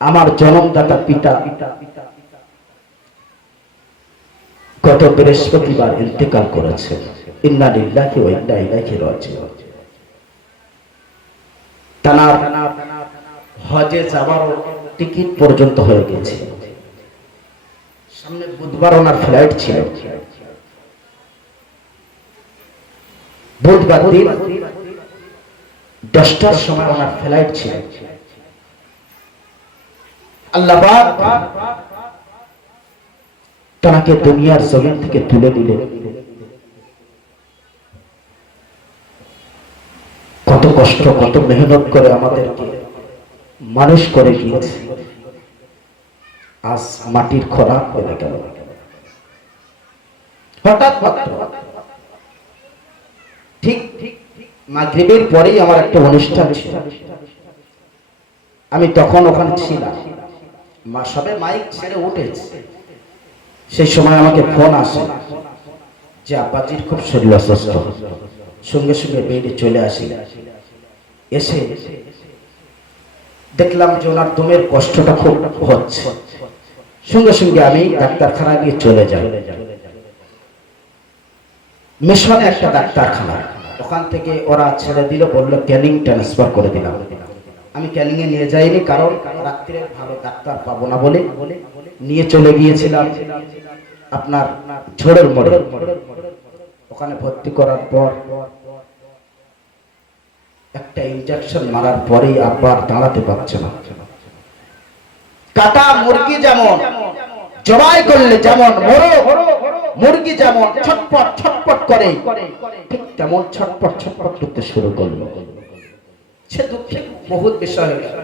আমার জন্মদাতা পিতা গত বৃহস্পতিবার ইন্তেকাল করেছে। ইন্না লিল্লাহি ওয়া ইন্না ইলাইহি রাজিউন। তানার হজে যাওয়ার টিকিট পর্যন্ত হয়ে গেছে। সামনে বুধবার ওনার ফ্লাইট ছিল। বুধবার দিন 10টার সময় ওনার ফ্লাইট ছিল। আল্লাহ পাক তাকে দুনিয়ার জমিন থেকে তুলে দিলেন। কত কষ্ট, কত মেহনত করে আমাদেরকে মানুষ করে গিয়েছে, আজ মাটির খোরাক হয়ে গেল। হঠাৎ ঠিক মাগরিবের পরেই আমার একটা অনুষ্ঠান ছিল। আমি তখন ওখানে ছিলাম, সবে মাইক ছেড়ে উঠেছে। সেই সময় আমাকে ফোন আসে যে আব্বাজির খুব শরীর অসুস্থ। সঙ্গে সঙ্গে বেডে চলে আসি। এসে দেখলাম যে ওনার দমের কষ্টটা খুব হচ্ছে। সঙ্গে সঙ্গে আমি ডাক্তারখানায় নিয়ে চলে যাই। মিশনে একটা ডাক্তারখানা, ওখান থেকে ওরা ছেড়ে দিল, বললো ক্যানিং ট্রান্সফার করে দিলাম। আমি ক্যানিং এ নিয়ে যাইনি, কারণ রাত্রে ভালো ডাক্তার পাবো না বলে নিয়ে চলে গিয়েছিলাম আপনার ঝোড়ের মোড়ে। ওখানে ভর্তি করার পর একটা ইনজেকশন মারার পরেই আবার দাঁড়াতে পারছে না। কাটা মুরগি যেমন জবাই করলে যেমন মুরগি যেমন ছটপট ছটপট করে, ঠিক তেমন ছটপট ছটপট করতে শুরু করলো। সে দুঃখে বহুত বিষয় হয়ে গেল।